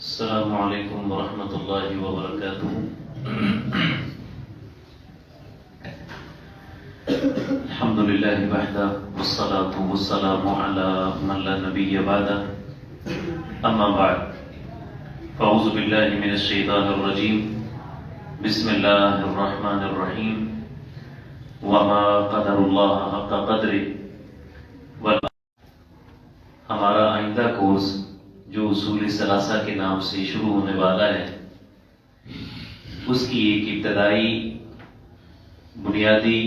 السلام علیکم ورحمۃ اللہ وبرکاتہ۔ الحمد للہ وحدہ والصلاة والسلام علی من لا نبی بعدہ، اما بعد فاعوذ باللہ من الشیطان الرجیم، بسم اللہ الرحمن الرحیم، وما قدر اللہ حق قدرہ۔ ہمارا آئندہ کورس جو اصول ثلاثہ کے نام سے شروع ہونے والا ہے، اس کی ایک ابتدائی بنیادی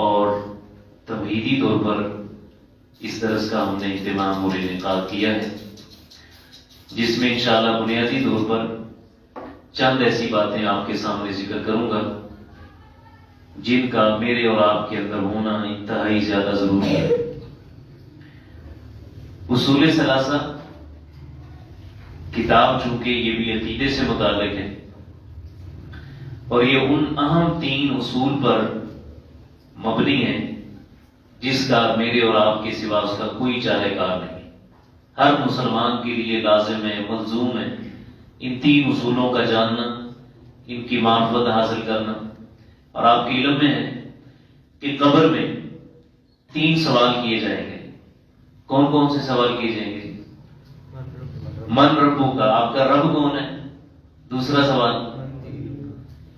اور تمہیدی طور پر اس درس کا ہم نے اہتمام اور انعقاد کیا ہے، جس میں انشاءاللہ بنیادی طور پر چند ایسی باتیں آپ کے سامنے ذکر کروں گا جن کا میرے اور آپ کے اندر ہونا انتہائی زیادہ ضروری ہے۔ اصول ثلاثہ کتاب چونکہ یہ بھی عقیدے سے متعلق ہے، اور یہ ان اہم 3 اصول پر مبنی ہے جس کا میرے اور آپ کے سوا اس کا کوئی چارہ کار نہیں۔ ہر مسلمان کے لیے لازم ہے، ملزوم ہے ان 3 اصولوں کا جاننا، ان کی معرفت حاصل کرنا۔ اور آپ کے علم میں ہے کہ قبر میں 3 سوال کیے جائیں گے۔ کون کون سے سوال کیے جائیں گے؟ من ربو کا، آپ کا رب کون ہے؟ دوسرا سوال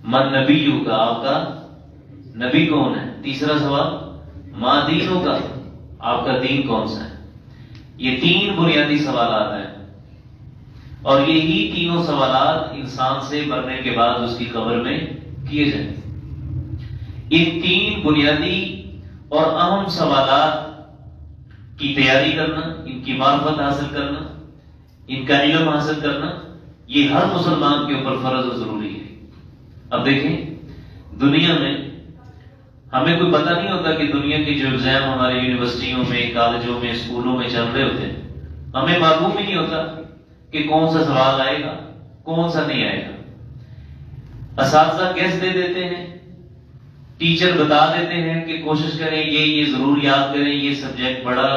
من نبیو کا، آپ کا نبی کون ہے؟ تیسرا سوال ما دینو کا، آپ کا دین کون سا ہے؟ یہ 3 بنیادی سوالات ہیں، اور یہی تینوں سوالات انسان سے مرنے کے بعد اس کی قبر میں کیے جائیں گے۔ ان 3 بنیادی اور اہم سوالات کی تیاری کرنا، ان کی معرفت حاصل کرنا، ان کا علم حاصل کرنا، یہ ہر مسلمان کے اوپر فرض اور ضروری ہے۔ اب دیکھیں، دنیا میں ہمیں کوئی پتہ نہیں ہوتا کہ دنیا کے جو ایگزام ہمارے یونیورسٹیوں میں، کالجوں میں، اسکولوں میں چل رہے ہوتے ہیں، ہمیں معلوم ہی نہیں ہوتا کہ کون سا سوال آئے گا، کون سا نہیں آئے گا۔ اساتذہ گیس دے دیتے ہیں، ٹیچر بتا دیتے ہیں کہ کوشش کریں یہ ضرور یاد کریں، یہ سبجیکٹ بڑا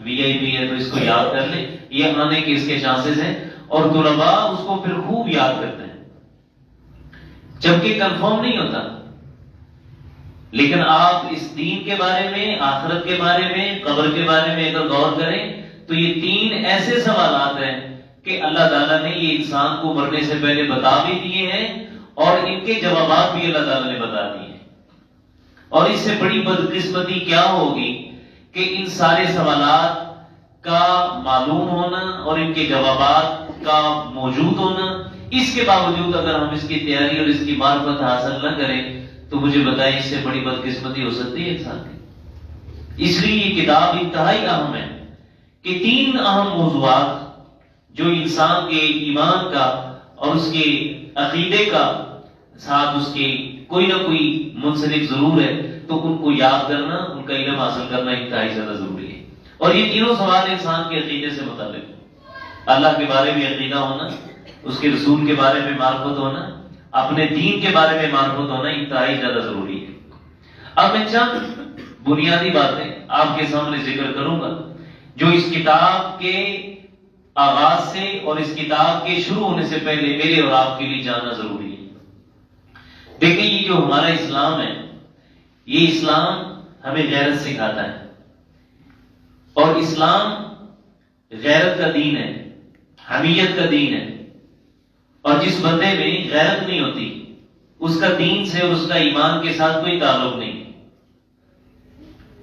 VIP ہے تو اس کو یاد کر لیں، یہ آنے کے اس کے چانسز ہیں، اور طلباء اس کو پھر خوب یاد کرتے ہیں، جبکہ کنفرم نہیں ہوتا۔ لیکن آپ اس دین کے بارے میں، آخرت کے بارے میں، قبر کے بارے میں اگر غور کریں تو یہ 3 ایسے سوالات ہیں کہ اللہ تعالیٰ نے یہ انسان کو مرنے سے پہلے بتا بھی دیے ہیں، اور ان کے جوابات بھی اللہ تعالیٰ نے بتا دیے ہیں۔ اور اس سے بڑی بدقسمتی کیا ہوگی کہ ان سارے سوالات کا معلوم ہونا اور ان کے جوابات کا موجود ہونا، اس کے باوجود اگر ہم اس کی تیاری اور اس کی معرفت حاصل نہ کریں تو مجھے بتائیں اس سے بڑی بدقسمتی ہو سکتی ہے انسان کی۔ اس لیے یہ کتاب انتہائی اہم ہے کہ 3 اہم موضوعات جو انسان کے ایمان کا اور اس کے عقیدے کا ساتھ اس کے کوئی نہ کوئی منسلک ضرور ہے، تو ان کو یاد کرنا، ان کا علم حاصل کرنا انتہائی زیادہ ضروری ہے۔ اور یہ تینوں سوال انسان کے عقیدے سے متعلق ہیں۔ اللہ کے بارے میں عقیدہ ہونا، اس کے رسول کے بارے میں معرفت ہونا، اپنے دین کے بارے میں معرفت ہونا انتہائی زیادہ ضروری ہے۔ اب میں چند بنیادی باتیں آپ کے سامنے ذکر کروں گا جو اس کتاب کے آغاز سے اور اس کتاب کے شروع ہونے سے پہلے میرے اور آپ کے لیے جاننا ضروری ہے۔ دیکھیں، یہ جو ہمارا اسلام ہے، یہ اسلام ہمیں غیرت سکھاتا ہے، اور اسلام غیرت کا دین ہے، حمیت کا دین ہے، اور جس بندے میں غیرت نہیں ہوتی اس کا دین سے اور اس کا ایمان کے ساتھ کوئی تعلق نہیں۔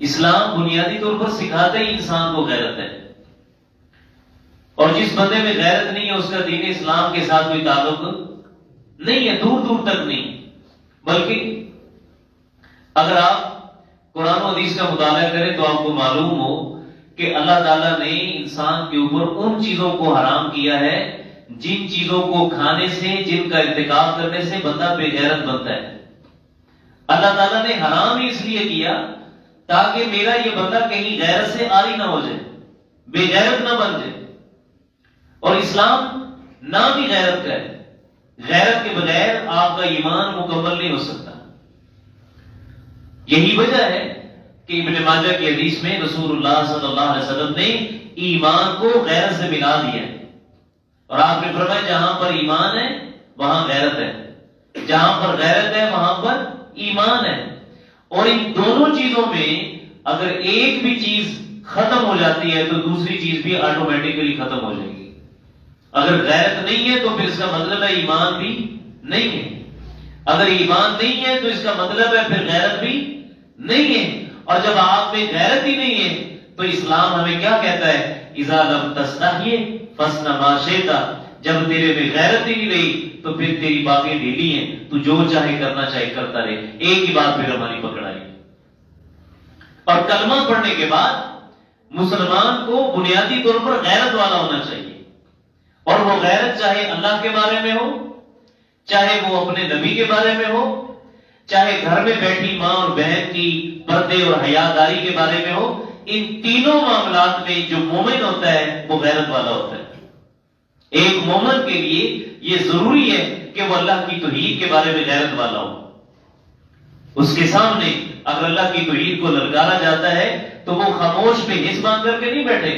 اسلام بنیادی طور پر سکھاتا ہی انسان کو غیرت ہے، اور جس بندے میں غیرت نہیں ہے اس کا دین اسلام کے ساتھ کوئی تعلق نہیں ہے، دور دور تک نہیں۔ بلکہ اگر آپ قرآن و حدیث کا مطالعہ کریں تو آپ کو معلوم ہو کہ اللہ تعالیٰ نے انسان کے اوپر ان چیزوں کو حرام کیا ہے جن چیزوں کو کھانے سے، جن کا ارتکاب کرنے سے بندہ بے غیرت بنتا ہے۔ اللہ تعالیٰ نے حرام ہی اس لیے کیا تاکہ میرا یہ بندہ کہیں غیرت سے عاری نہ ہو جائے، بے غیرت نہ بن جائے۔ اور اسلام نام ہی غیرت کا ہے، غیرت کے بغیر آپ کا ایمان مکمل نہیں ہو سکتا۔ یہی وجہ ہے کہ ابن ماجہ کی حدیث میں رسول اللہ صلی اللہ علیہ وسلم نے ایمان کو غیرت سے ملا دیا ہے، اور آپ نے فرمایا جہاں پر ایمان ہے وہاں غیرت ہے، جہاں پر غیرت ہے وہاں پر ایمان ہے. اور ان دونوں چیزوں میں اگر ایک بھی چیز ختم ہو جاتی ہے تو دوسری چیز بھی آٹومیٹکلی ختم ہو جائے گی. اگر غیرت نہیں ہے تو پھر اس کا مطلب ہے ایمان بھی نہیں ہے، اگر ایمان نہیں ہے تو اس کا مطلب ہے پھر غیرت بھی نہیں ہے. اور جب آپ میں غیرت ہی نہیں ہے تو اسلام ہمیں کیا کہتا ہے؟ اذا لم تستحی فاصنع ما شئت. جب تیرے میں غیرت ہی نہیں رہی تو پھر تیری باتیں ڈھیلی ہیں، تو جو چاہے کرنا چاہے کرتا رہے. ایک ہی بات پھر ہماری پکڑ آئی. اور کلمہ پڑھنے کے بعد مسلمان کو بنیادی طور پر غیرت والا ہونا چاہیے. اور وہ غیرت چاہے اللہ کے بارے میں ہو، چاہے وہ اپنے نبی کے بارے میں ہو، چاہے گھر میں بیٹھی ماں اور بہن کی پردے اور حیاداری کے بارے میں ہو. ان تینوں معاملات میں جو مومن ہوتا ہے وہ غیرت والا ہوتا ہے. ایک مومن کے لیے یہ ضروری ہے کہ وہ اللہ کی توحید کے بارے میں غیرت والا ہو. اس کے سامنے اگر اللہ کی توحید کو للکارا جاتا ہے تو وہ خاموش پہ حص باندھ کر کے نہیں بیٹھے.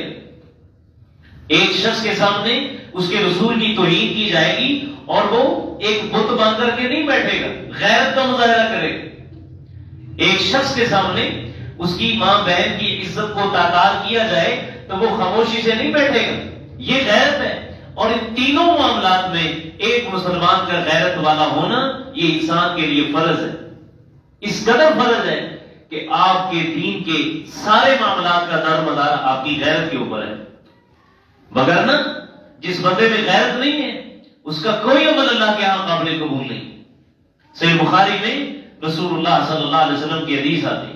ایک شخص کے سامنے اس کے رسول کی توحید کی جائے گی اور وہ ایک بت باندھ کر کے نہیں بیٹھے گا، غیرت کا مظاہرہ کرے گا. ایک شخص کے سامنے اس کی ماں بہن کی عزت کو تاکار کیا جائے تو وہ خاموشی سے نہیں بیٹھے گا. یہ غیرت ہے. اور ان تینوں معاملات میں ایک مسلمان کا غیرت والا ہونا یہ انسان کے لیے فرض ہے. اس قدر فرض ہے کہ آپ کے دین کے سارے معاملات کا دار مدار آپ کی غیرت کے اوپر ہے. مگر نا جس بندے میں غیرت نہیں ہے اس کا کوئی عمل اللہ کے ہاں قابل قبول نہیں. صحیح بخاری میں رسول اللہ صلی اللہ علیہ وسلم کی حدیث آتی ہے.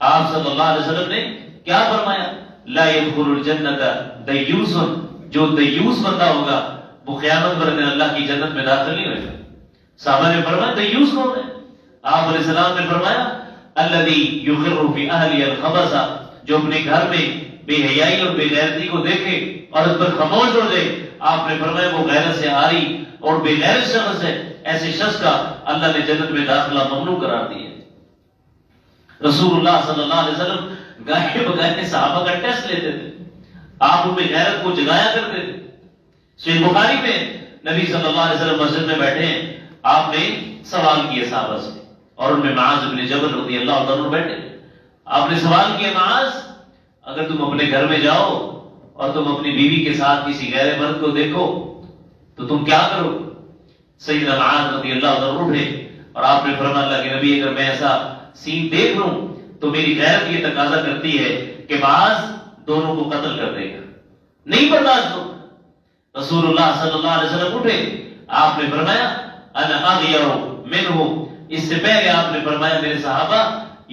آپ صلی اللہ علیہ وسلم نے کیا فرمایا؟ لا يدخل الجنت دیوس. جو دیوس بندہ ہوگا وہ قیامت پر اللہ کی جنت میں داخل نہیں ہوگا. صحابہ نے فرمایا دیوس کون ہے؟ آپ علیہ السلام نے فرمایا الذی یقر فی اہلہ الخبث. جو اپنے گھر میں بے حیائی اور بے غیرتی کو دیکھے اور اس پر خاموش ہو جائے. آپ نے فرمایا وہ غیرت سے عاری اور بے غیرت شخص ہے. ایسے شخص کا اللہ نے جنت میں داخلہ ممنوع قرار دیا. رسول اللہ صلی اللہ علیہ وسلم گاہے بگاہے صحابہ کا ٹیسٹ لیتے تھے. آپ ان میں غیرت کو جگایا کرتے تھے. صحیح بخاری میں نبی صلی اللہ علیہ وسلم مسجد میں بیٹھے ہیں. آپ نے سوال کیا صحابہ سے اور ان میں معاذ بن جبل رضی اللہ عنہ بیٹھے. آپ نے سوال کیا معاذ اگر تم اپنے گھر میں جاؤ اور تم اپنی بیوی کے ساتھ کسی غیر مرد کو دیکھو تو تم کیا کرو؟ سیدنا معاذ رضی اللہ عنہ اٹھے اور آپ نے فرمایا اللہ کے نبی اگر میں ایسا سین دیکھ لوں تو میری غیرت یہ تقاضا کرتی ہے کہ معاذ دونوں کو قتل کر دے گا، نہیں برداشت ہو. رسول اللہ صلی اللہ علیہ وسلم اٹھے. آپ نے فرمایا انا اغیر منہ. اس سے پہلے آپ نے فرمایا میرے صحابہ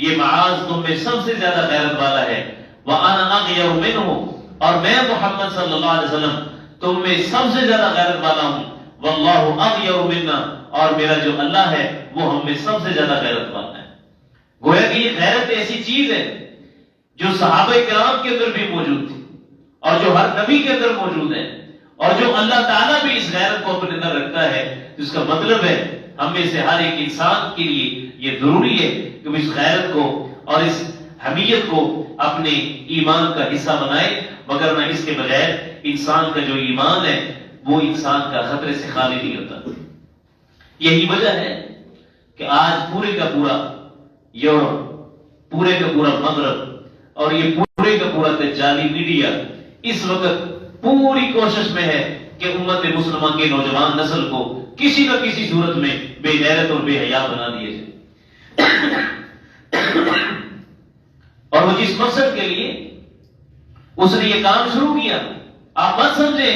یہ معاذ تم میں سب سے زیادہ غیرت والا ہے. وانا اغیر منہ. اور میں محمد صلی اللہ علیہ وسلم تم میں سب سے زیادہ غیرت والا ہوں. واللہ اغیر منا. اور میرا جو اللہ ہے وہ ہم میں سب سے زیادہ غیرت والا ہے. گویا کہ یہ غیرت ایسی چیز ہے جو صحابہ کرام کے اندر بھی موجود تھی اور جو ہر نبی کے اندر موجود ہے اور جو اللہ تعالیٰ بھی اس غیرت کو اپنے اندر رکھتا ہے. جس کا مطلب ہے ہم میں سے ہر ایک انسان کے لیے یہ ضروری ہے کہ وہ اس غیرت کو اور اس حمیت کو اپنے ایمان کا حصہ بنائے. مگر نہ اس کے بغیر انسان کا جو ایمان ہے وہ انسان کا خطرے سے خالی نہیں ہوتا. یہی وجہ ہے کہ آج پورے کا پورا یورپ، پورے کا پورا مغرب اور یہ پورے کا پورا دجالی میڈیا اس وقت پوری کوشش میں ہے کہ امت مسلمان کے نوجوان نسل کو کسی نہ کسی صورت میں بے غیرت اور بے حیا بنا دیا جائے. اور وہ جس مقصد کے لیے اس نے یہ کام شروع کیا، آپ مت سمجھیں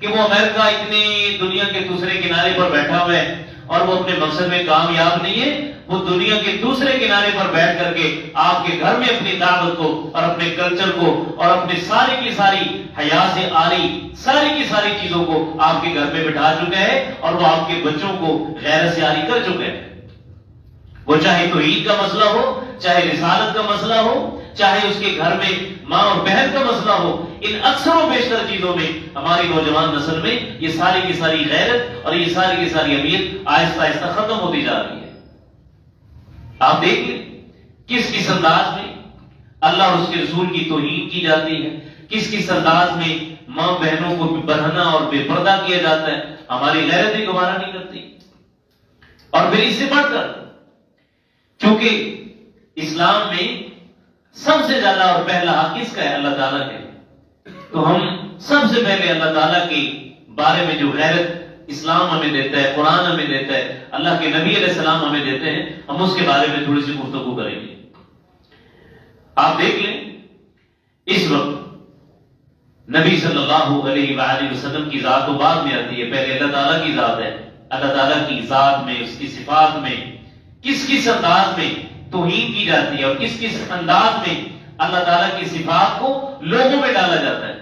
کہ وہ امریکہ اتنی دنیا کے دوسرے کنارے پر بیٹھا ہوا ہے اور وہ اپنے مقصد میں کامیاب نہیں ہے. وہ دنیا کے دوسرے کنارے پر بیٹھ کر کے آپ کے گھر میں اپنی دعوت کو اور اپنے کلچر کو اور اپنے ساری کی ساری حیا سے آری ساری کی ساری چیزوں کو آپ کے گھر میں بٹھا چکے ہیں اور وہ آپ کے بچوں کو غیرت سے آری کر چکے ہیں. وہ چاہے توحید کا مسئلہ ہو، چاہے رسالت کا مسئلہ ہو، چاہے اس کے گھر میں ماں اور بہن کا مسئلہ ہو. ان اکثر و بیشتر چیزوں میں ہماری نوجوان نسل میں یہ ساری کی ساری غیرت اور یہ ساری کی ساری اہمیت آہستہ آہستہ ختم ہوتی جا رہی ہے. آپ دیکھ لیں کس کس انداز میں اللہ اور اس کے رسول کی توہین کی جاتی ہے، کس کس انداز میں ماں بہنوں کو برہنہ اور بے پردہ کیا جاتا ہے، ہماری غیرت ہی گوارا نہیں کرتی۔ اور پھر اس سے بڑھ کر، کیونکہ اسلام میں سب سے زیادہ اور پہلا حق کس کا ہے؟ اللہ تعالیٰ کے۔ تو ہم سب سے پہلے اللہ تعالیٰ کے بارے میں جو غیرت اسلام ہمیں دیتا ہے، قرآن ہمیں دیتا ہے، اللہ کے نبی علیہ السلام ہمیں دیتے ہیں، ہم اس کے بارے میں تھوڑی سی گفتگو کریں گے۔ آپ دیکھ لیں، اس وقت نبی صلی اللہ علیہ وآلہ وسلم کی ذات تو بعد میں آتی ہے، پہلے اللہ تعالیٰ کی ذات ہے۔ اللہ تعالیٰ کی ذات میں، اس کی صفات میں کس کس انداز میں توہین کی جاتی ہے اور کس کس انداز میں اللہ تعالیٰ کی صفات کو لوگوں میں ڈالا جاتا ہے۔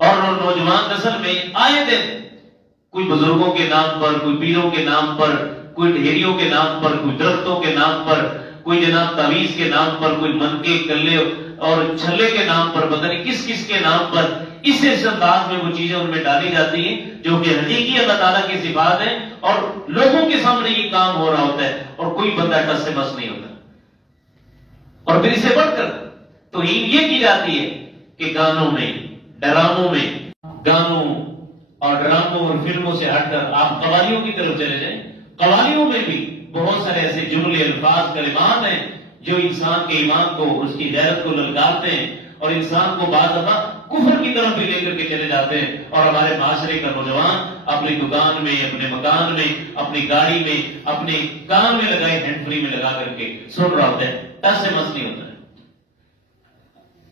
اور نوجوان نسل میں آئے دن کوئی بزرگوں کے نام پر، کوئی پیروں کے نام پر، کوئی ڈھیریوں کے نام پر، کوئی درختوں کے نام پر، کوئی جناب تعویذ کے نام پر، کوئی منکے کلے اور چھلے کے نام پر، پتہ نہیں کس کس کے نام پر اس انداز میں وہ چیزیں ان میں ڈالی جاتی ہیں جو کہ حقیقی اللہ تعالیٰ کی صفات ہیں، اور لوگوں کے سامنے یہ کام ہو رہا ہوتا ہے اور کوئی بندہ ٹس سے مس نہیں ہوتا۔ اور پھر اسے بڑھ کر توہین یہ کی جاتی ہے کہ گانوں میں، ڈراموں میں، گانوں اور ڈراموں اور فلموں سے ہٹ کر آپ قوالیوں کی طرف چلے جائیں، قوالیوں میں بھی بہت سارے ایسے جملے، الفاظ، کلمات ہیں جو انسان کے ایمان کو، اس کی غیرت کو للکارتے ہیں اور انسان کو بعض دفعہ کفر کی طرف بھی لے کر کے چلے جاتے ہیں۔ اور ہمارے معاشرے کا نوجوان اپنی دکان میں، اپنے مکان میں، اپنی گاڑی میں، اپنے کان میں لگائے ہینڈ فری میں لگا کر کے سن رہا ہوتا ہے، ٹس سے مس نہیں ہوتا ہے۔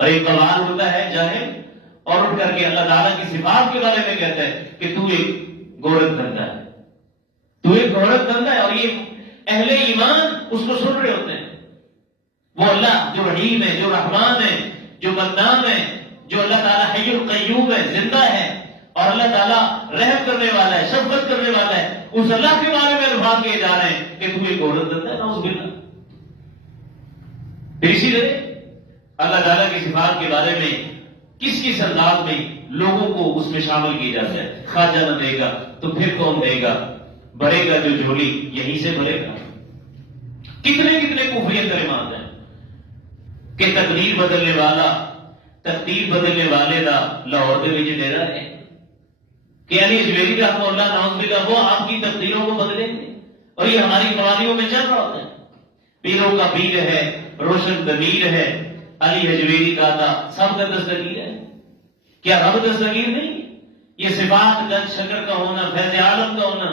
اور ایک قوال ہوتا ہے جاہل، اور اٹھ کر کے اللہ تعالیٰ کی صفات کے بارے میں کہتا ہے کہ تو ایک گورکھ دھندا ہے، تو ایک گورکھ دھندا ہے۔ اور یہ اہل ایمان اس کو سن رہے ہوتے ہیں۔ وہ اللہ جو رحیم ہے، جو رحمان ہے، جو منان ہے، جو اللہ تعالیٰ حی القیوم ہے، زندہ ہے، اور اللہ تعالیٰ رحم کرنے والا ہے، شفقت کرنے والا ہے، اس اللہ کے بارے میں الفاظ کیے جا رہے ہیں کہ تو ایک گورکھ دھندا ہے، نعوذ باللہ۔ پھر اسی طرح اللہ تعالیٰ کی صفات کے بارے میں کس کس انداز میں لوگوں کو اس میں شامل کیا جاتا ہے۔ خواجہ نہ دے گا تو پھر کون دے گا، بھرے گا جو جھولی یہیں سے بھرے گا۔ کتنے کتنے کفریت کلمات ہیں کہ تقدیر بدلنے والا، تقدیر بدلنے والے دا لاہور دے وچ ڈیرا ہے کہ علی جویری رحمہ اللہ نعوذ باللہ وہ آپ کی تقدیروں کو بدلیں گے، اور یہ ہماری قوالیوں میں چل رہا ہوتا ہے۔ پیروں کا پیر ہے، روشن ضمیر ہے، علی حجویری کا تھا، سب کا دستگیر ہے۔ کیا رب دستگیر نہیں؟ یہ صفات گنج شکر کا ہونا، فیض عالم کا ہونا،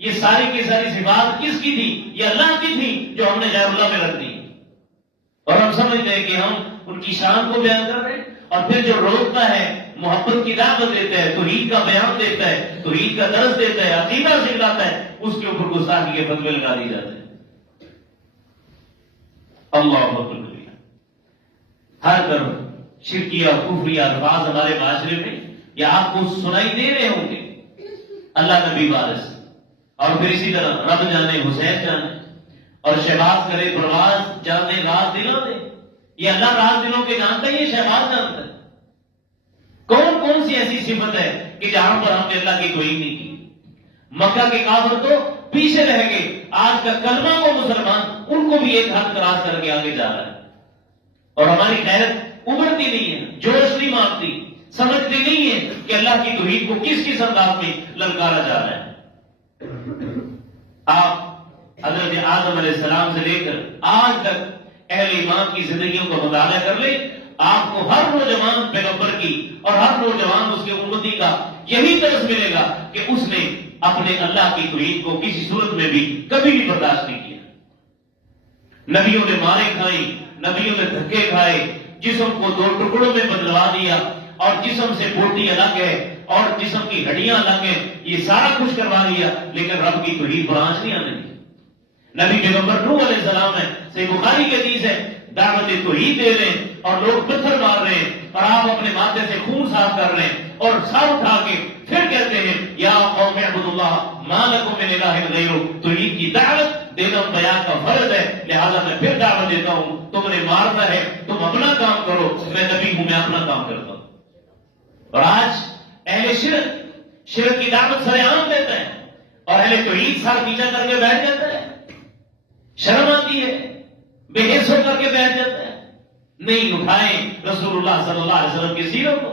یہ ساری کی ساری صفات کس کی تھی؟ یہ اللہ کی تھی جو ہم نے غیر اللہ میں رکھ دی، اور ہم سمجھتے ہیں کہ ہم ان کی شان کو بیان کر رہے ہیں۔ اور پھر جو روکتا ہے، محبت کی دعوت دیتا ہے، توحید کا بیان دیتا ہے، توحید کا درس دیتا ہے، عقیدہ سکھلاتا ہے، اس کے اوپر گستاخی کے فتوے لگا دی جاتے ہیں۔ اللہ اکبر۔ ہر طرف شرکیہ اور کفریہ الفاظ ہمارے معاشرے میں، یا آپ کو سنائی دے رہے ہوں گے، اللہ نبی وارث، اور پھر اسی طرح رب جانے، حسین جانے، اور شہباز کرے پرواز جانے، راز دلوں دے۔ یہ اللہ راز دلوں کے جانتا ہے، یہ شہباز جانتا ہے۔ کون کون سی ایسی صفت ہے کہ جہاں پر ہم نے اللہ کی توہین نہیں کی؟ مکہ کے کافر تو پیچھے رہ گئے، آج کا کلمہ کو مسلمان ان کو بھی ایک حد کراس کر کے آگے جا رہا ہے، اور ہماری غیرت ابھرتی نہیں ہے، جوش نہیں مانتی، سمجھتی نہیں ہے کہ اللہ کی توحید کو کس کس انداز میں للکارا جا رہا ہے۔ آپ حضرت آدم علیہ السلام سے لے کر آج تک اہل ایمان کی زندگیوں کا مطالعہ کر لیں، آپ کو ہر نوجوان پیغمبر کی اور ہر نوجوان اس کے امتی کا یہی درس ملے گا کہ اس نے اپنے اللہ کی توحید کو کسی صورت میں بھی کبھی بھی برداشت نہیں کیا۔ نبیوں نے مارے کھائی، نبیوں نے دھکے کھائے، جسم کو دو ٹکڑوں میں بدلوا دیا، اور جسم سے بوٹی الگ ہے اور جسم کی ہڈیاں الگ ہیں، یہ سارا کچھ کروا دیا، لیکن رب کی توحید پر آنچ نہیں آنے دی۔ نبی پیغمبر نوح علیہ السلام ہے، صحیح بخاری کی حدیث ہے، دعوت توحید دے رہے ہیں اور لوگ پتھر مار رہے ہیں، اور آپ اپنے ماتھے سے خون صاف کر رہے ہیں، اور سر اٹھا کے پھر کہتے ہیں یا قوم اعبدوا اللہ ما لکم من الہ غیرہ۔ توحید کی دعوت دینا بیان کا فرض ہے، لہذا میں پھر دعوت دیتا ہوں، تم نے مارنا ہے تم اپنا کام کرو، میں نبی ہوں، میں اپنا کام کرتا ہوں۔ اور آج اہل شرک کی دعوت سر عام دیتا ہے، اور اہل توحید سر پیچھا کر کے بیٹھ جاتا ہے، شرم آتی ہے، بے حس ہو کر کے بیٹھ جاتا ہے، نہیں اٹھائیں رسول اللہ صلی اللہ علیہ وسلم کی سیرت کو۔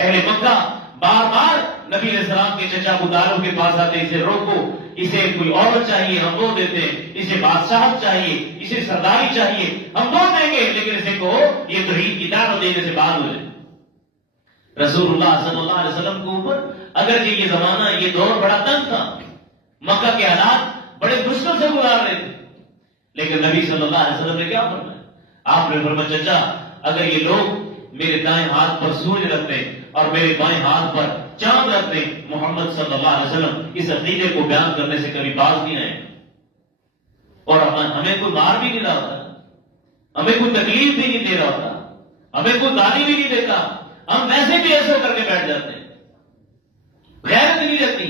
اہل مکہ بار بار نبی علیہ السلام کے چچا ابو طالب کے پاس آتے، اسے روکو، اسے کوئی عورت چاہیے ہم وہ دیتے ہیں، اسے بادشاہت چاہیے، اسے سرداری چاہیے ہم وہ دیں گے، لیکن اسے کہو یہ توحید کی دعوت دینے سے بعد ہو جائے۔ رسول اللہ صلی اللہ علیہ وسلم کے اوپر اگرچہ یہ زمانہ یہ دور بڑا تنگ تھا، مکہ کے حالات بڑے مشکل سے گزار رہے تھے، لیکن نبی صلی اللہ علیہ وسلم نے کیا فرمایا؟ آپ نے فرمایا چچا اگر یہ لوگ میرے دائیں ہاتھ پر سورج رکھتے اور میرے بائیں ہاتھ پر چاند رکھتے، محمد صلی اللہ علیہ وسلم اس عقیدے کو بیان کرنے سے کبھی باز نہیں آئے، اور ہمیں کوئی مار بھی نہیں رہا ہوتا، ہمیں کوئی تکلیف بھی نہیں دے رہا ہوتا، ہمیں کوئی گالی بھی نہیں دیتا، ہم ویسے بھی ایسے کر کے بیٹھ جاتے ہیں، غیرت نہیں رہتی۔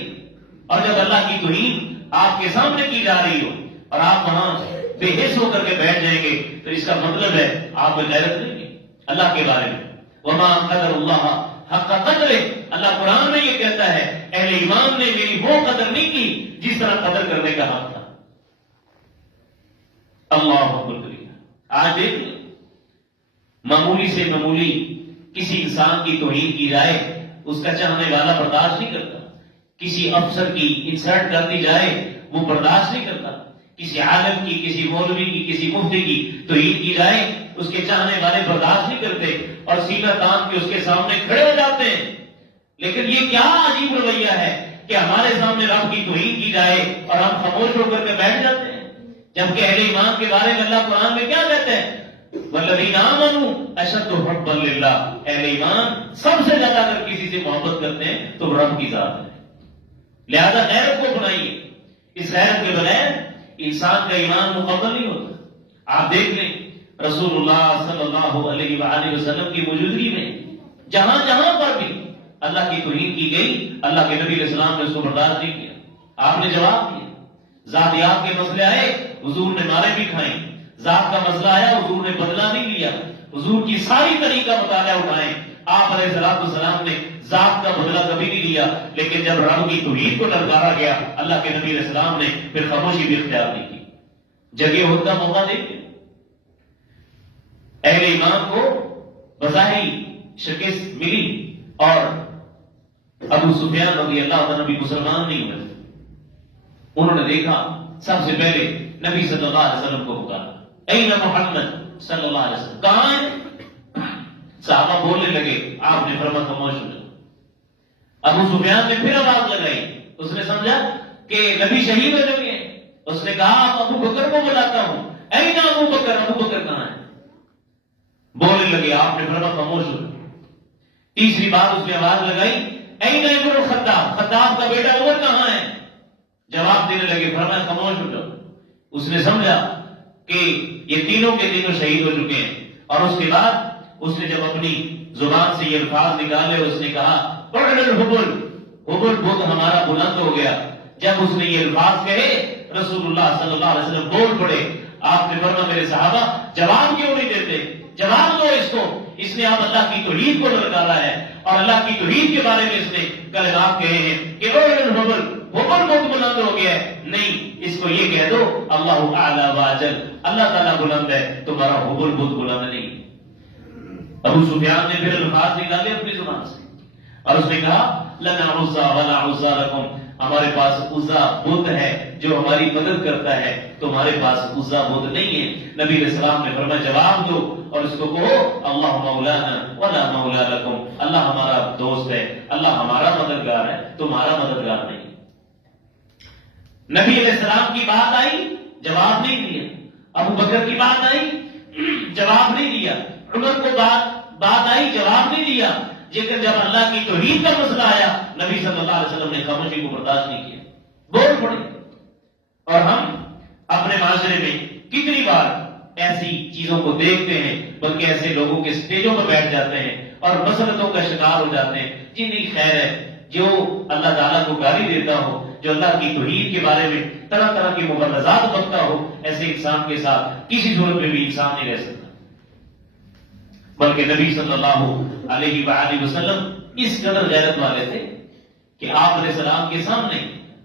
اور جب اللہ کی توہین آپ کے سامنے کی جا رہی ہو اور آپ وہاں بے حس ہو کر کے بیٹھ جائیں گے تو اس کا مطلب ہے آپ میں غیرت نہیں ہے اللہ کے بارے میں۔ وما قدر اللہ حق قدرہ، اللہ قرآن میں یہ کہتا ہے اہل ایمان نے میری وہ قدر نہیں کی جس طرح قدر کرنے کا حق تھا۔ اللہ اکبر۔ آج دیکھ لیں معمولی سے معمولی کسی انسان کی توہین کی جائے اس کا چاہنے والا برداشت نہیں کرتا، کسی افسر کی انسلٹ کر دی جائے وہ برداشت نہیں کرتا، کسی عالم کی، کسی مولوی کی، کسی مفتی کی توہین کی جائے اس کے چاہنے والے برداشت نہیں کرتے اور سینہ تان کے اس کے سامنے کھڑے ہو جاتے ہیں۔ لیکن یہ کیا عجیب رویہ ہے کہ ہمارے سامنے رب کی توہین کی جائے اور ہم خاموش ہو کر کے بیٹھ جاتے ہیں، جبکہ اہل ایمان کے بارے میں اللہ قرآن میں کیا کہتے ہیں؟ والذین آمنوا اشد حبا للہ، اہل ایمان سب سے زیادہ اگر کسی سے محبت کرتے ہیں تو رب کی ذات ہے، لہذا غیرت کو بنائیے، اس غیرت کے بغیر انسان کا ایمان مکمل نہیں ہوتا۔ آپ دیکھ لیں رسول اللہ صلی اللہ علیہ وآلہ وسلم کی موجودگی میں جہاں جہاں پر بھی اللہ کی توہین کی گئی اللہ کے نبی علیہ السلام نے اس کو برداشت نہیں کیا، آپ نے جواب دیا۔ ذاتیات کے مسئلے آئے حضور نے مارے بھی کھائیں، ذات کا مسئلہ آیا حضور نے بدلہ نہیں لیا، حضور کی ساری طریقہ مطالعہ اٹھائیں، آپ علیہ السلام نے ذات کا بدلہ کبھی نہیں لیا، لیکن جب رب کی توحید کو للکارا گیا اللہ کے نبی علیہ السلام نے پھر خاموشی بھی اختیار نہیں کی۔ جگہ ہونے کا موقع دیکھیں، اہل ایمان کو بظاہری شکست ملی اور ابو سفیان رضی اللہ عنہ بھی مسلمان نہیں ہوئے، انہوں نے دیکھا سب سے پہلے نبی صلی اللہ علیہ وسلم کو پکارا، این محمد صلی اللہ علیہ وسلم، کہاں ہے؟ صحابہ بولنے لگے، آپ نے فرمایا خاموش ہو جاؤ۔ ابو سفیان نے پھر آواز لگائی، اس نے سمجھا کہ نبی شہید ہو چکے ہیں، اس نے کہا آپ ابو بکر کو بلاتا ہوں، این ابو بکر، ابو بکر کہاں ہے؟ بولنے لگے، آپ نے فرمایا خاموش ہو جاؤ۔ تیسری بار اس نے آواز لگائی، این عمر الخطاب، خطاب کا بیٹا عمر کہاں ہے؟ جواب دینے لگے، فرمایا خاموش ہو جاؤ۔ اس نے سمجھا کہ یہ تینوں کے تینوں شہید ہو چکے ہیں، اور اس کے بعد اس نے جب اپنی زبان سے یہ الفاظ نکالے اس نے کہا حبل بت ہمارا بلند ہو گیا۔ جب اس نے یہ الفاظ کہے رسول اللہ صلی اللہ علیہ وسلم بول پڑے، آپ نے فرمایا میرے صحابہ جواب کیوں نہیں دیتے؟ جواب دو اس کو، اس نے آپ اللہ کی توحید کو للکارا ہے اور اللہ کی توحید کے بارے میں اس نے کلمات کہے ہیں کہ حبل بہت بلند ہو گیا ہے، نہیں اس کو یہ کہہ دو اللہ اعلی واجل، اللہ تعالیٰ بلند ہے، تمہارا حبل بہت بلند نہیں۔ ابو سفیان نے پھر الفاظ نکالے اپنی زبان سے اور اس نے کہا لنا عزا ولا عزا لکم، ہمارے پاس عزا بت ہے جو ہماری مدد کرتا ہے، تمہارے پاس عزا بت نہیں ہے۔ نبی علیہ السلام نے فرمایا جواب دو اور اس کو کہو اللہ مولانا ولا مولا لکم، اللہ ہمارا دوست ہے، اللہ ہمارا مددگار ہے، تمہارا مددگار نہیں۔ نبی علیہ السلام کی بات آئی جواب نہیں دیا، ابو بکر کی بات آئی جواب نہیں دیا، عمر کو بات آئی جواب نہیں دیا، لیکن جب اللہ کی توحید کا مسئلہ آیا نبی صلی اللہ علیہ وسلم نے خاموشی کو برداشت نہیں کیا، بول پڑے۔ اور ہم اپنے معاشرے میں کتنی بار ایسی چیزوں کو دیکھتے ہیں، بلکہ ایسے لوگوں کے سٹیجوں پر بیٹھ جاتے ہیں اور مسلطوں کا شکار ہو جاتے ہیں، جی نہیں خیر ہے، جو اللہ تعالیٰ کو گالی دیتا ہو، جو اللہ کی توحید کے بارے میں طرح طرح کی مبرزات بکتا ہو، ایسے انسان کے ساتھ کسی صورت میں بھی انسان نہیں رہ سکتا۔ بلکہ نبی صلی اللہ علیہ وآلہ وسلم اس قدر غیرت والے تھے کہ آپ علیہ السلام کے سامنے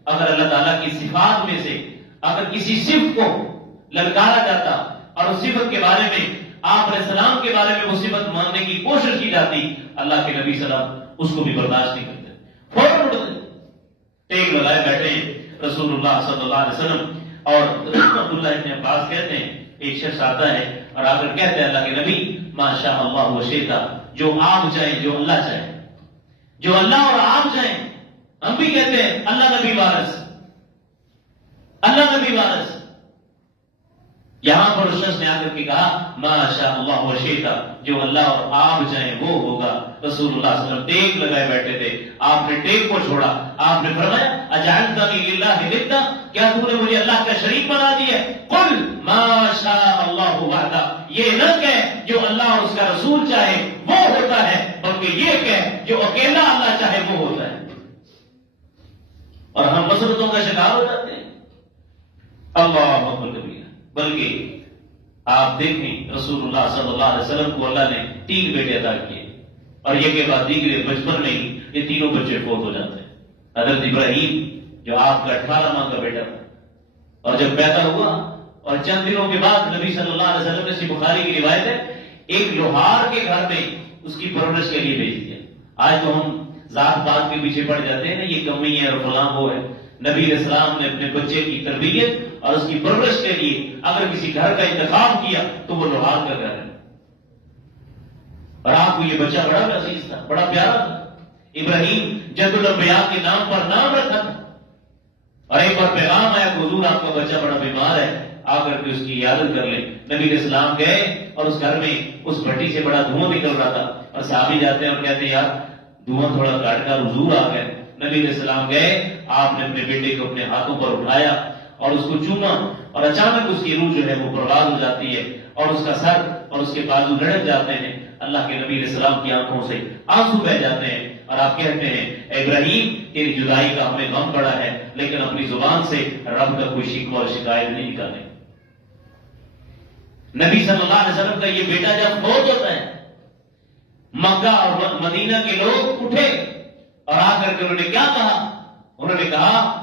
اگر اللہ تعالیٰ کی صفات میں سے اگر کسی صفت کو للکارا جاتا اور اس صفت کے بارے میں آپ علیہ السلام کے بارے میں وہ صفت ماننے کی کوشش کی جاتی، اللہ کے نبی صلی اللہ اس کو بھی برداشت نہیں کرتے، فوراً اٹھتے ٹیک لگائے بیٹھے ہیں رسول اللہ صلی اللہ علیہ وسلم. اور عبداللہ ابن عباس کہتے ہیں ایک شخص آتا ہے اور آ کر کہتے ہیں اللہ کے نبی ما شاء اللہ و شئتا، جو آپ چاہیں، جو اللہ چاہے، جو اللہ اور آپ چاہیں. ہم بھی کہتے ہیں اللہ نبی وارث، اللہ نبی وارث. یہاں پر اس شخص نے آ کر کے کہا ما شاء اللہ و شئتا، جو اللہ اور آپ چاہیں وہ ہوگا. رسول اللہ صلی اللہ علیہ وسلم ٹیک لگائے بیٹھے تھے، آپ نے ٹیک کو چھوڑا، آپ نے فرمایا اجعلتنی للہ ندا، کیا تم نے مجھے اللہ کا شریک بنا دیا؟ قل ما شاء اللہ وحدہ، یہ نہ کہہ جو اللہ اور اس کا رسول چاہے وہ ہوتا ہے، بلکہ یہ کہہ جو اکیلا اللہ چاہے وہ ہوتا ہے. اور ہم مسرتوں کا شکار ہو جاتے ہیں. اللہ اکبر کبیرہ. بلکہ آپ دیکھیں رسول اللہ صلی اللہ علیہ وسلم کو اللہ نے 3 بیٹے عطا کیے، اور یہ کے بعد دیگرے بچپن میں ہی یہ تینوں بچے فوت ہو جاتے ہیں. حضرت ابراہیم جو آپ کا 18 ماہ کا بیٹا تھا، اور جب پیدا ہوا اور چند دنوں کے بعد نبی صلی اللہ علیہ وسلم نے بخاری کی روایت ہے ایک لوہار کے گھر میں اس کی پرورش کے لیے بھیج دیا. آج تو ہم ذات پات کے پیچھے پڑ جاتے ہیں نا، یہ کمی ہے اور فلاں وہ ہے. نبی علیہ السلام نے اپنے بچے کی تربیت اور اس کی پرورش کے لیے اگر کسی گھر کا انتخاب کیا تو وہ لوہار کا گھر ہے. اور آپ کو یہ بچہ بڑا عزیز تھا، بڑا پیارا تھا. ابراہیم جد الانبیاء کے نام پر نام رکھا تھا. اور ایک بار پیغام آیا کہ حضور آپ کا بچہ بڑا بیمار ہے، آ کر کے اس کی عیادت کر لیں. نبی علیہ السلام گئے اور اس گھر میں اس بھٹی سے بڑا دھواں نکل رہا تھا، اور صحابی جاتے ہیں اور کہتے ہیں یار دھواں تھوڑا کاٹ کر حضور آ گئے. نبی علیہ السلام گئے، آپ نے اپنے بیٹے کو اپنے ہاتھوں پر اٹھایا اور اس کو چوما، اور اچانک اس کی روح جو ہے وہ پرواز ہو جاتی ہے اور اس کا سر اور اس کے بازو لڑک جاتے ہیں. اللہ کے نبی علیہ السلام کی آنکھوں سے آنسو بہ جاتے ہیں اور آپ کہتے ہیں اے ابراہیم تیری جدائی کا ہمیں غم پڑا ہے، لیکن اپنی زبان سے رب کا کوئی شکوہ اور شکایت نہیں نکالے. نبی صلی اللہ علیہ وسلم کا یہ بیٹا جب فوت ہوتا ہے، مکہ اور مدینہ کے لوگ اٹھے اور آ کر کے انہوں نے کیا کہا؟ انہوں نے کہا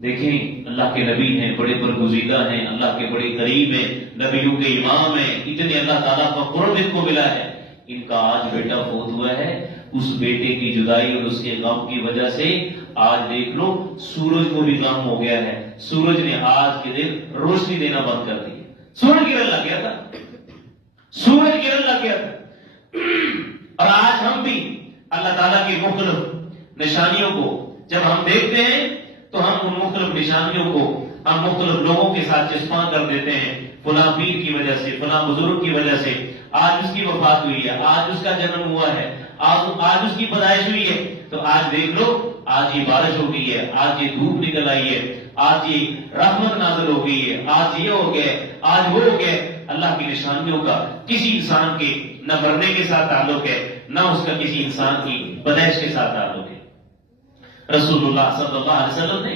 دیکھیں اللہ کے نبی ہیں، بڑے برگزیدہ ہیں، اللہ کے بڑے قریب ہیں، نبیوں کے امام ہیں، اتنے اللہ تعالیٰ کا قرب ان کو ملا ہے، ان کا آج بیٹا فوت ہوا ہے. اس بیٹے کی جدائی اور اس کے غم کی وجہ سے آج دیکھ لو سورج کو بھی غم ہو گیا ہے. سورج نے آج کے دن روشنی دینا بند کر دی. سورج گرن لگ گیا تھا، سورج گرن لگ گیا تھا. اور آج ہم بھی اللہ تعالیٰ کی مختلف نشانیوں کو جب ہم دیکھتے ہیں تو ہم ان مختلف نشانیوں کو ہم مختلف لوگوں کے ساتھ چسپاں کر دیتے ہیں. فلاں پیر کی وجہ سے، فلاں بزرگ کی وجہ سے آج اس کی وفات ہوئی ہے، آج اس کا جنم ہوا ہے، آج اس کی پیدائش ہوئی ہے. تو آج دیکھ لو آج یہ بارش ہو گئی ہے، آج یہ دھوپ نکل آئی ہے، آج یہ رحمت نازل ہو گئی ہے، آج یہ ہو گیا، آج وہ ہو گیا. اللہ کی نشانیوں کا کسی انسان کے نہ مرنے کے ساتھ تعلق ہے، نہ اس کا کسی انسان کی پیدائش کے ساتھ تعلق ہے. رسول اللہ صلی اللہ علیہ وسلم نے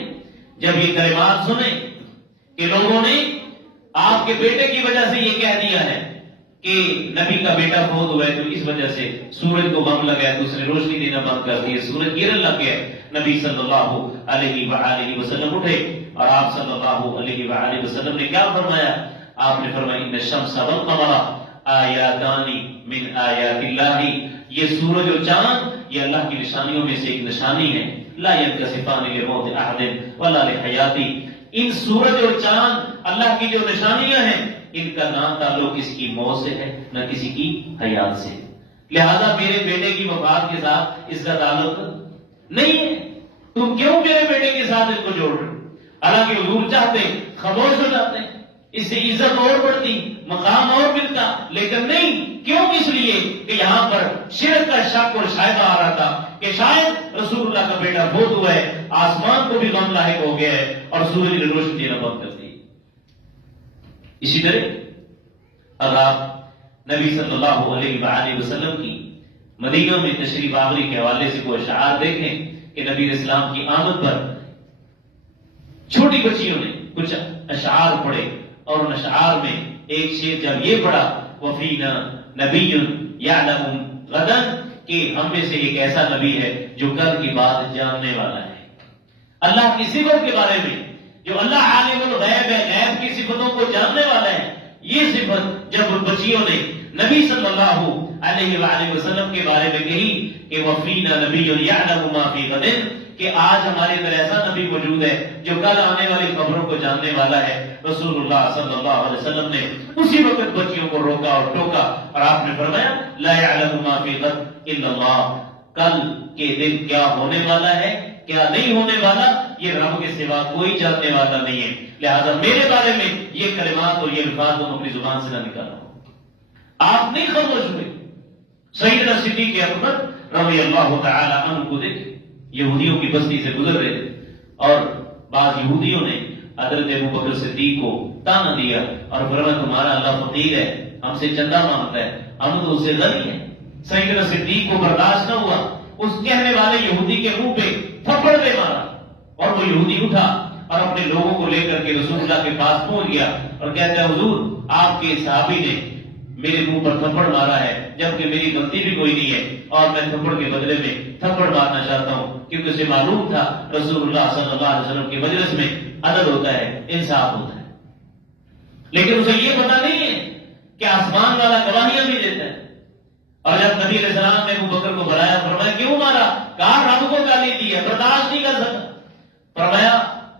جب یہ کلمات سنے کہ لوگوں نے آپ کے بیٹے کی وجہ سے یہ کہہ دیا ہے کہ نبی کا بیٹا فوت ہوا ہے تو اس وجہ سے سورج کو غم لگا ہے تو اس نے روشنی دینا بند کر دی، سورج گرن لگ گیا. نبی صلی اللہ علیہ وآلہ وسلم اٹھے اور آپ صلی اللہ علیہ وآلہ وسلم نے کیا فرمایا؟ آپ نے فرمایا ان الشمس والقمر آیاتان من آیات اللہ، یہ سورج اور چاند یہ اللہ کی نشانیوں میں سے ایک نشانی ہے. لا ينكسفان لموت احد ولا لحیاتی، ان سورج اور چاند اللہ کی جو نشانیاں ہیں ان کا نام تعلق کسی کی موت سے ہے نہ کسی کی حیات سے. لہذا میرے بیٹے کی وفات کے ساتھ اس کا تعلق نہیں ہے. تم کیوں میرے بیٹے کے ساتھ اس کو جوڑ رہے؟ حالانکہ حضور چاہتے خاموش ہو جاتے، اس سے عزت اور بڑھتی، مقام اور ملتا، لیکن نہیں. کیوں؟ اس لیے کہ یہاں پر شرک کا شک اور شائبہ آ رہا تھا کہ شاید رسول اللہ کا بیٹا فوت ہوا ہے، آسمان کو بھی غم لاحق ہو گیا ہے اور سورج نے روشنی دینا بند کر دی. اسی طرح اب آپ نبی صلی اللہ علیہ وآلہ وسلم کی مدینہ میں تشریف آوری کے حوالے سے کوئی اشعار دیکھیں کہ نبی علیہ السلام کی آمد پر چھوٹی بچیوں نے کچھ اشعار پڑھے اور ان اشعار میں ایک شعر جب یہ پڑھا وفینا نبی یعلم غدا، کہ ہم میں سے ایک ایسا نبی ہے جو کل کی بات جاننے والا ہے. اللہ کی صفت کے بارے میں جو اللہ عالم الغیب ہے، غیب کی صفتوں کو جاننے والا ہے، یہ صفت جب ان بچیوں نے نبی صلی اللہ علیہ وآلہ وسلم کے بارے میں کہی کہ وفینا نبی یعلم ما فی غد، کہ آج ہمارے اندر ایسا نبی موجود ہے جو کل آنے والی خبروں کو جاننے والا ہے۔ رسول اللہ صلی اللہ علیہ وسلم نے اسی وقت بچیوں کو روکا اور ٹوکا اور آپ نے فرمایا لا یعلم ما فی غد الا اللہ، کل کے دن کیا ہونے والا ہے کیا نہیں ہونے والا یہ رب کے سوا کوئی جاننے والا نہیں ہے، لہذا میرے بارے میں یہ کلمات اور یہ الفاظ تم اپنی زبان سے نہ نکالو۔ آپ نہیں خاموش ہوئے۔ سیدنا صدیق اکبر رضی اللہ تعالی عنہ کو دیکھ، یہودیوں کی بستی سے گزر رہے تھے اور بعض یہودیوں نے حضرت ابوبکر صدیق کو تانا دیا اور فرمایا تمہارا اللہ فقیر ہے، ہم سے چندہ مانگتا ہے، ہم تو اس سے غنی ہیں۔ سیدنا صدیق کو برداشت نہ ہوا، اس کہنے والے یہودی کے منہ پہ تھپڑ دے مارا اور وہ یہودی اٹھا اور اپنے لوگوں کو لے کر کے رسول اللہ کے پاس پہنچ گیا اور کہتا ہے حضور آپ کے صحابی نے میرے منہ پر تھپڑ مارا ہے جبکہ میری غلطی بھی کوئی نہیں ہے اور میں تھپڑ کے بدلے میں تھپڑ مارنا چاہتا ہوں، کیونکہ اسے معلوم تھا رسول اللہ صلی اللہ علیہ وسلم کی مجلس میں عدل ہوتا ہے، انصاف ہوتا ہے، لیکن اسے یہ پتا نہیں ہے کہ آسمان والا گواہیاں بھی دیتا ہے۔ اور جب نبی علیہ السلام نے ابوبکر کو بلایا فرمایا کیوں مارا؟ کہا رب کو گالی دی ہے، برداشت نہیں کر سکتا۔ فرمایا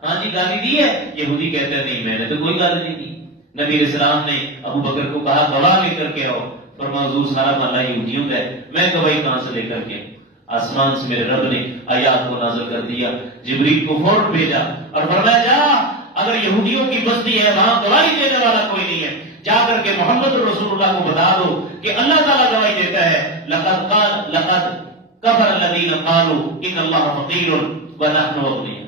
ہاں جی گالی دی ہے؟ یہودی کہتے ہیں نہیں میں نے تو کوئی گالی نہیں دی۔ نبی علیہ السلام نے ابوبکر کو کہا گواہ لے کر کے آؤ، فرمایا حضور سارا محلہ یہودیوں کا ہے، میں گواہی کہاں سے لے کر کے؟ آسمان سے میرے رب نے آیات کو نازل کر دیا، جبریل کو فوراً بھیجا اور فرمایا جا اگر یہودیوں کی بستی ہے وہاں گواہی دینے والا کوئی نہیں ہے، جا کر کے محمد رسول اللہ کو بتا دو کہ اللہ تعالیٰ گواہی دیتا ہے لقد کفر الذین قالوا ان اللہ فقیر ونحن اغنیاء،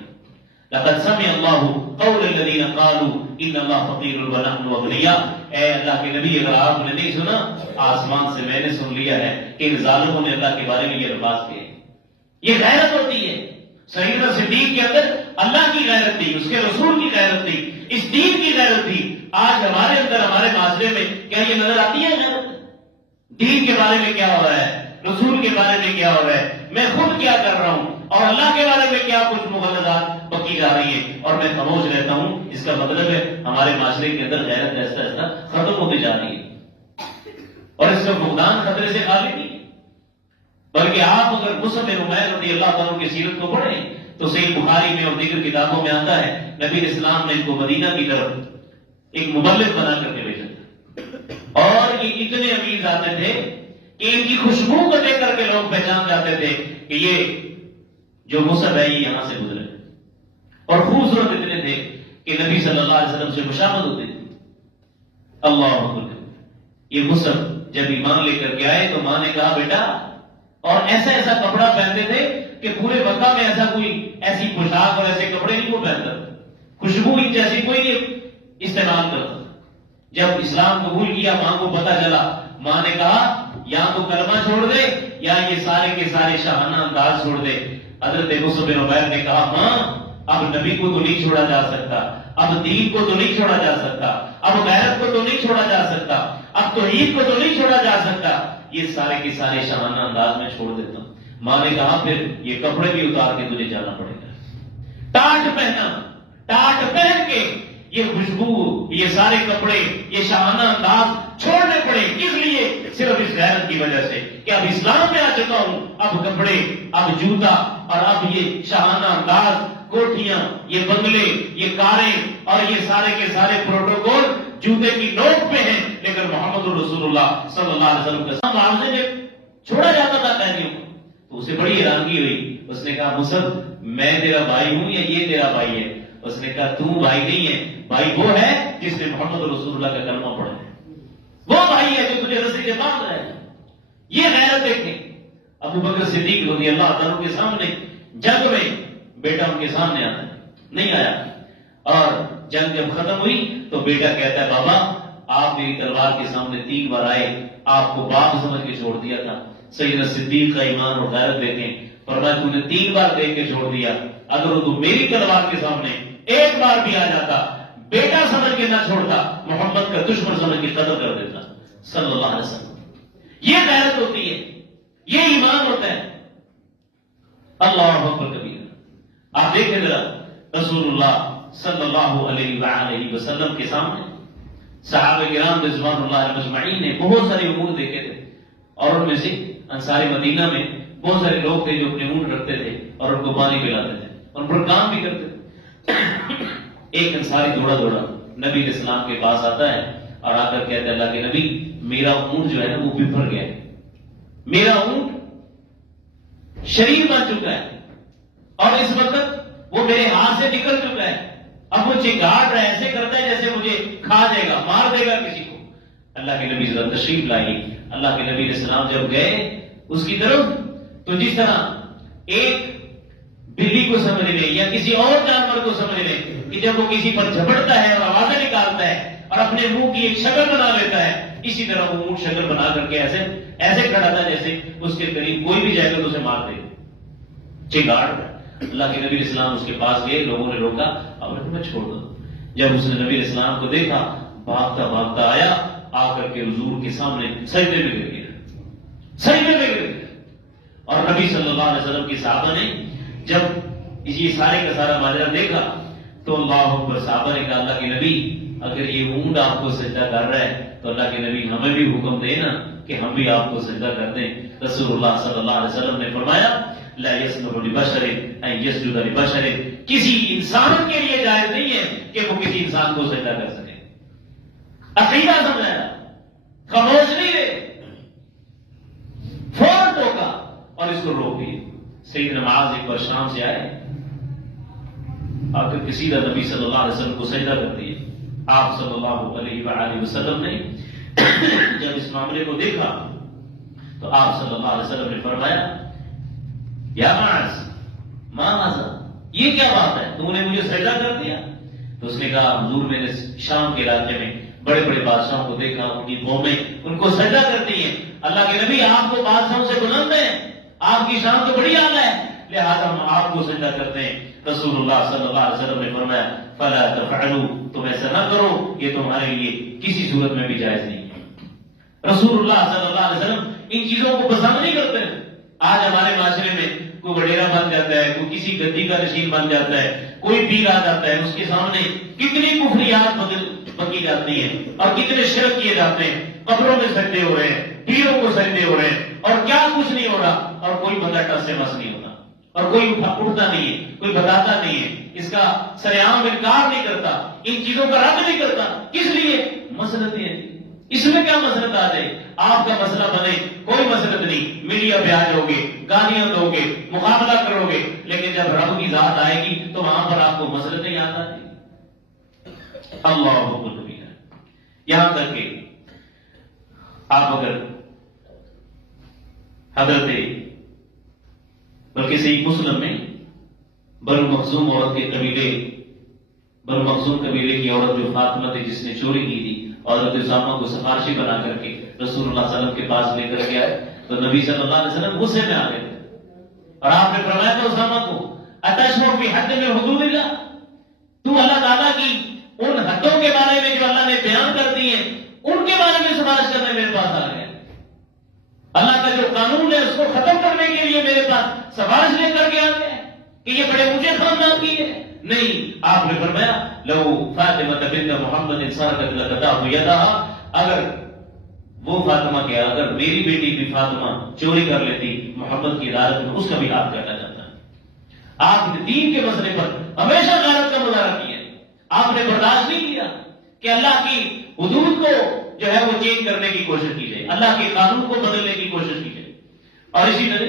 لقد سمع اللہ قول الذین قالوا ان اللہ فقیر ونحن اغنیاء۔ اے اللہ کے نبی اگر آپ نے نہیں سنا، آسمان سے میں نے سن لیا ہے کہ ان ظالموں نے اللہ کے بارے میں یہ الفاظ کہے۔ یہ غیرت ہوتی ہے، سیدنا صدیق کے اندر اللہ کی غیرت تھی، اس کے رسول کی غیرت تھی، اس دین کی غیرت تھی۔ آج ہمارے اندر ہمارے معاشرے میں کیا یہ نظر آتی ہے غیرت؟ دین کے بارے میں کیا ہو رہا ہے، رسول کے بارے میں کیا ہو رہا ہے، میں خود کیا کر رہا ہوں اور اللہ کے بارے میں کیا کچھ مغالطات بکی جا رہی ہیں اور میں خاموش رہتا ہوں، اس کا مطلب ہے ہمارے معاشرے کے اندر غیرت ایسا ایسا ختم ہوتی جا رہی ہے اور اس کا فقدان خطرے سے خالی نہیں ہے۔ بلکہ آپ اگر مصعب عمیر رضی اللہ تعالیٰ کی سیرت کو پڑھیں تو صحیح بخاری میں اور دیگر کتابوں میں آتا ہے نبی اسلام نے ان کو مدینہ کی طرف ایک مبلغ بنا کر کے بھیجا تھا اور یہ اتنے امیر آتے تھے کہ ان کی خوشبو کو دیکھ کر کے لوگ پہچان جاتے تھے کہ یہ جو مصعب ہے یہ یہاں سے گزرے، اور خوبصورت اتنے تھے کہ نبی صلی اللہ علیہ وسلم سے مشابہت ہوتی تھی۔ اللہ اکبر۔ یہ مصعب جب ایمان لے کر کے آئے تو ماں نے کہا بیٹا، اور ایسا ایسا کپڑا پہنتے تھے کہ پورے مکہ میں ایسا کوئی ایسی پوشاک اور ایسے کپڑے نہیں وہ پہنتا، خوشبو ان جیسی کوئی نہیں استعمال کرتا۔ جب اسلام قبول کیا ماں کو پتا چلا، ماں نے کہا یا تو کلمہ چھوڑ دے یا یہ سارے کے سارے شاہانہ انداز چھوڑ دے۔ حضرت مصعب بن عمیر نے کہا ماں اب نبی کو تو نہیں چھوڑا جا سکتا، اب دین کو تو نہیں چھوڑا جا سکتا، اب غیرت کو تو نہیں چھوڑا جا سکتا، اب توحید کو تو نہیں چھوڑا جا سکتا، یہ سارے کے سارے شاہانہ انداز میں چھوڑ دیتا ہوں۔ ماں نے کہا پھر یہ کپڑے بھی اتار کے تجھے جانا پڑے گا۔ ٹاٹ پہنا، ٹاٹ پہن کے یہ خوشبو، یہ سارے کپڑے، یہ شاہانہ انداز چھوڑنے پڑے۔ کس لیے؟ صرف اس غیرت کی وجہ سے کہ اب اسلام میں آ چکا ہوں، اب کپڑے، اب جوتا اور اب یہ شاہانہ انداز، کوٹھیاں، یہ بنگلے، یہ کاریں اور یہ سارے کے سارے پروٹوکول جوتے کی نوک پہ ہیں، لیکن محمد رسول اللہ صلی اللہ علیہ وسلم کا معاملے میں چھوڑا جاتا تھا قیدیوں کو۔ تو اسے بڑی حیرانگی ہوئی، اس نے کہا مصعب میں تیرا بھائی ہوں یا یہ تیرا بھائی ہے؟ اس نے کہا تو بھائی نہیں ہے، بھائی وہ ہے جس نے محمد رسول اللہ کا کلمہ پڑھا ہے، وہ بھائی ہے جو تجھے رسی سے باندھ رہا ہے۔ یہ غیرت دیکھیں۔ ابو بکر صدیق رضی اللہ تعالیٰ کے سامنے جنگ میں بیٹا ان کے سامنے آتا ہے، نہیں آیا، اور جنگ جب ختم ہوئی تو بیٹا کہتا ہے بابا آپ میری تلوار کے سامنے 3 بار آئے، آپ کو باپ سمجھ کے چھوڑ دیا تھا۔ سیدنا صدیق کا ایمان اور غیرت دیکھیں، فرمایا تو نے 3 بار دیکھ کے چھوڑ دیا، اگر تو میری تلوار کے سامنے 1 بار بھی آ جاتا، بیٹا سمجھ کے نہ چھوڑتا، محمد کا دشمن سمجھ کے قتل کر دیتا صلی اللہ علیہ وسلم۔ یہ غیرت ہوتی ہے، یہ ایمان ہوتا ہے۔ اللہ اکبر کبیر۔ آپ دیکھیں ذرا رسول اللہ صلی اللہ علیہ وآلہ وسلم کے سامنے صحابہ کرام رضوان اللہ مجمعین نے بہت سارے امور دیکھے تھے، اور ان میں سے انصار مدینہ میں بہت سارے لوگ تھے جو اپنے اونٹ رکھتے تھے اور ان کو پانی پلاتے تھے، ان پر کام بھی کرتے تھے۔ ایک انصاری دوڑا دوڑا نبی علیہ السلام کے پاس آتا ہے اور آ کر کہتا ہے اللہ کے نبی میرا اونٹ جو ہے نا وہ بفر گیا ہے، میرا اونٹ شریر بن چکا ہے اور اس وقت وہ میرے ہاتھ سے نکل چکا ہے، اب وہ چنگاڑ رہا ہے، ایسے کرتا ہے جیسے مجھے کھا دے گا، مار دے گا کسی کو۔ اللہ کے نبی ذرا تشریف لائی، اللہ کے نبی علیہ السلام جب گئے اس کی طرف تو جس طرح ایک بلی کو سمجھ لیں یا کسی اور جانور کو سمجھ لیں کہ جب وہ کسی پر جھپٹتا ہے اور آوازیں نکالتا ہے اور اپنے منہ کی ایک شکل بنا لیتا ہے، اسی طرح وہ اونٹ شکل بنا کر کے ایسے کھڑا تھا جیسے اس کے قریب کوئی بھی جائے گا تو اسے مار دے گا، چنگاڑ۔ اللہ کے نبی علیہ السلام اس کے پاس گئے، لوگوں نے روکا اور میں چھوڑ دو۔ جب اس نے نبی علیہ السلام کو دیکھا بھاگتا بھاگتا آیا، آ کر کے حضور کے سامنے سجدے میں گر گیا، سجدے میں گر گیا۔ اور نبی صلی اللہ علیہ وسلم کی صحابہ نے جب یہ سارے کا سارا ماجرا دیکھا تو اللہ اکبر، صحابہ نے کہا اللہ کے نبی اگر یہ اونٹ آپ کو سجدہ کر رہا ہے تو اللہ کے نبی ہمیں بھی حکم دے نا کہ ہم بھی آپ کو سجدہ کر دیں۔ رسول اللہ صلی اللہ علیہ وسلم نے فرمایا لا يسمح لبشر ان يسجد لبشر، کسی انسان کے لیے جائز نہیں ہے کہ وہ کسی انسان کو سجدہ کر سکے۔ عقیدہ سمجھایا، خاموش نہیں رہے، فوراً ٹوکا اور اس کو روک دیا۔ سیدنا معاذ ایک بار شام سے آئے، آ کر کسی دا نبی صلی اللہ علیہ وسلم کو سجدہ کر دیا۔ آپ صلی اللہ علیہ وآلہ وسلم نے جب اس معاملے کو دیکھا تو آپ صلی اللہ علیہ وسلم نے فرمایا یا معاذ ما هذا، یہ کیا بات ہے، تو نے مجھے سجدہ کر دیا؟ تو اس نے کہا حضور میں نے شام کے علاقے میں بڑے بڑے بادشاہوں کو دیکھا، ان کی قومیں ان کو سجدہ کرتی ہیں، اللہ کے نبی آپ کو بادشاہوں سے بلند ہیں، آپ کی شان تو بڑی اعلیٰ ہے، لہذا ہم آپ کو سجدہ کرتے ہیں۔ رسول اللہ صلی اللہ علیہ وسلم نے فرمایا فلا تفعلوا، تم ایسا نہ کرو، یہ تمہارے لیے کسی صورت میں بھی جائز نہیں ہے۔ رسول اللہ صلی اللہ علیہ وسلم ان چیزوں کو پسند نہیں کرتے۔ آج ہمارے معاشرے میں کوئی وڈیرا بن جاتا ہے، کوئی کسی گدی کا نشین بن جاتا ہے، کوئی پیر آ جاتا ہے، اس کے سامنے کتنی کفریات بکی جاتی ہیں اور کتنے شرک کیے جاتے ہیں، قبروں میں سجدے ہو رہے ہیں، پیروں کو سجدے ہو رہے ہیں اور کیا کچھ نہیں ہو رہا، اور کوئی بندہ ٹس سے مس نہیں ہوتا اور کوئی اٹھتا نہیں ہے، کوئی بتاتا نہیں ہے، اس کا سرعام انکار نہیں کرتا، ان چیزوں کا رد نہیں کرتا۔ کس لیے؟ مسلط ہے، اس میں کیا مسلط آ جائے، آپ کا مسئلہ بنے، کوئی مسلط نہیں، میڈیا پہ آ جاؤ گے، گالیاں دو گے، مقابلہ کرو گے، لیکن جب رب کی ذات آئے گی تو وہاں پر آپ کو مسلط نہیں آتا۔ اللہ اکبر، یہاں تک کہ آپ اگر حضرت بلکہ صحیح مسلم میں بنو مخزوم عورت کے قبیلے، بنو مخزوم قبیلے کی عورت جو فاطمہ تھی جس نے چوری کی تھی، حضرت اسامہ کو سفارشی بنا کر کے رسول اللہ صلی اللہ علیہ وسلم کے پاس لے کر کے آئے تو نبی صلی اللہ علیہ وسلم غصے میں آ گئے اور آپ نے فرمایا تھا اسامہ کو اتشمع فی حد من حدود اللہ، تو اللہ تعالیٰ کی ان حدوں کے بارے میں جو اللہ نے بیان کر دی ہیں ان کے بارے میں سفارش کرنے میرے پاس آ گیا، اللہ کا جو قانون ہے اس کو ختم کرنے کے لیے میرے پاس سفارش لے کر کے آ گیا کہ یہ بڑے اونچے خاندان کی ہے؟ نہیں، آپ نے فرمایا لو فاطمہ بنت محمد سرقت لقطعت یدها، اگر وہ فاطمہ کیا، اگر میری بیٹی بھی فاطمہ چوری کر لیتی محمد کی عدالت میں اس کا بھی ہاتھ کاٹا جاتا۔ آپ نے دین کے مسئلے پر ہمیشہ غیرت کا مظاہرہ کیا، آپ نے برداشت نہیں کیا کہ اللہ کی حدود کو جو ہے وہ چینج کرنے کی کوشش کی جائے، اللہ کے قانون کو بدلنے کی کوشش کی جائے۔ اور اسی طرح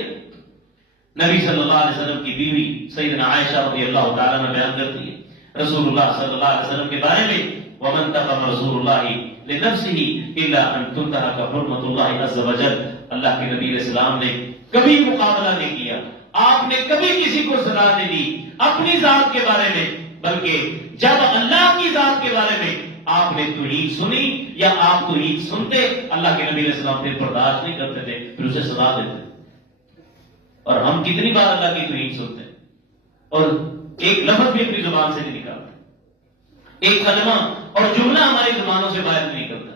نبی صلی اللہ علیہ وسلم کی بیوی سیدنا عائشہ رضی اللہ تعالیٰ عنہ بیان کرتی ہے رسول اللہ صلی اللہ علیہ وسلم کے بارے میں وَمَنْ تَقَمَ رسول اللہ لِنَفْسِهِ إِلَّا أَن تُنْتَهَكَ حُرْمَةُ اللَّهِ عَزَّ وَجَلَّ، اللہ کے نبی علیہ السلام نے کبھی مقابلہ نہیں کیا، آپ نے کبھی کسی کو سزا نہیں دی اپنی ذات کے بارے میں، بلکہ جب اللہ کی ذات کے بارے میں آپ نے توحید سنی یا آپ توحید سنتے، اللہ کے نبی علیہ السلام پھر برداشت نہیں کرتے تھے، پھر اسے سزا دیتے۔ اور ہم کتنی بار اللہ کی توحید سنتے ہیں اور ایک لفظ بھی اپنی زبان سے نہیں نکالتے، ایک کلمہ اور جملہ ہماری زبانوں سے باہر نہیں کرتا۔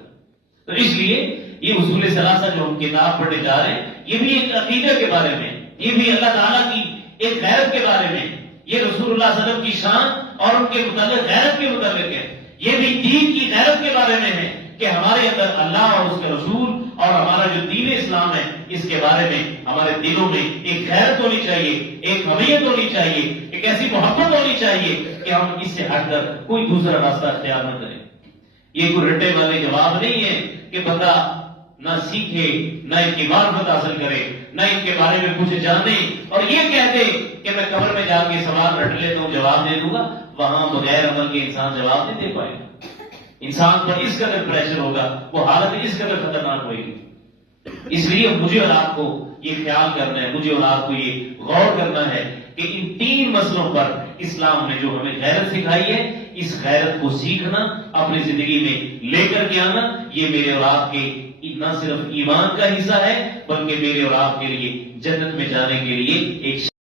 تو اس لیے یہ اصول ثلاثہ جو ہم کتاب پڑھنے جا رہے ہیں یہ بھی ایک عقیدے کے بارے میں، یہ بھی اللہ تعالیٰ کی ایک غیرت کے بارے میں، یہ رسول اللہ صلی اللہ علیہ وسلم کی شان اور ان کے متعلق غیرت کے متعلق ہے، یہ بھی دین کی غیرت کے بارے میں ہے کہ ہمارے اندر اللہ اور اس کے رسول اور ہمارا جو دین اسلام ہے اس کے بارے میں ہمارے دلوں میں ایک غیرت ہونی چاہیے، ایک حمیت ہونی چاہیے، ایک ایسی محبت ہونی چاہیے کہ ہم اس سے ہٹ کر کوئی دوسرا راستہ اختیار نہ کریں۔ یہ کوئی رٹے والے جواب نہیں ہے کہ بندہ نہ سیکھے، نہ ان کی معرفت حاصل کرے، نہ ان کے بارے میں کچھ جانے اور یہ کہہ دے کہ میں قبر میں جا کے سوال رٹ لیتا ہوں، جواب دے دوں گا۔ وہاں بغیر عمل کے انسان جواب نہیں دے پائے گا، انسان پر اس قدر پریشر ہوگا، وہ حالت اس قدر خطرناک ہوئے گی۔ اس لیے مجھے اور آپ کو یہ خیال کرنا ہے، مجھے اور آپ کو یہ غور کرنا ہے کہ ان تین مسئلوں پر اسلام نے جو ہمیں غیرت سکھائی ہے، اس غیرت کو سیکھنا، اپنی زندگی میں لے کر کے آنا، یہ میرے اور آپ کے نہ صرف ایمان کا حصہ ہے بلکہ میرے اور آپ کے لیے جنت میں جانے کے لیے ایک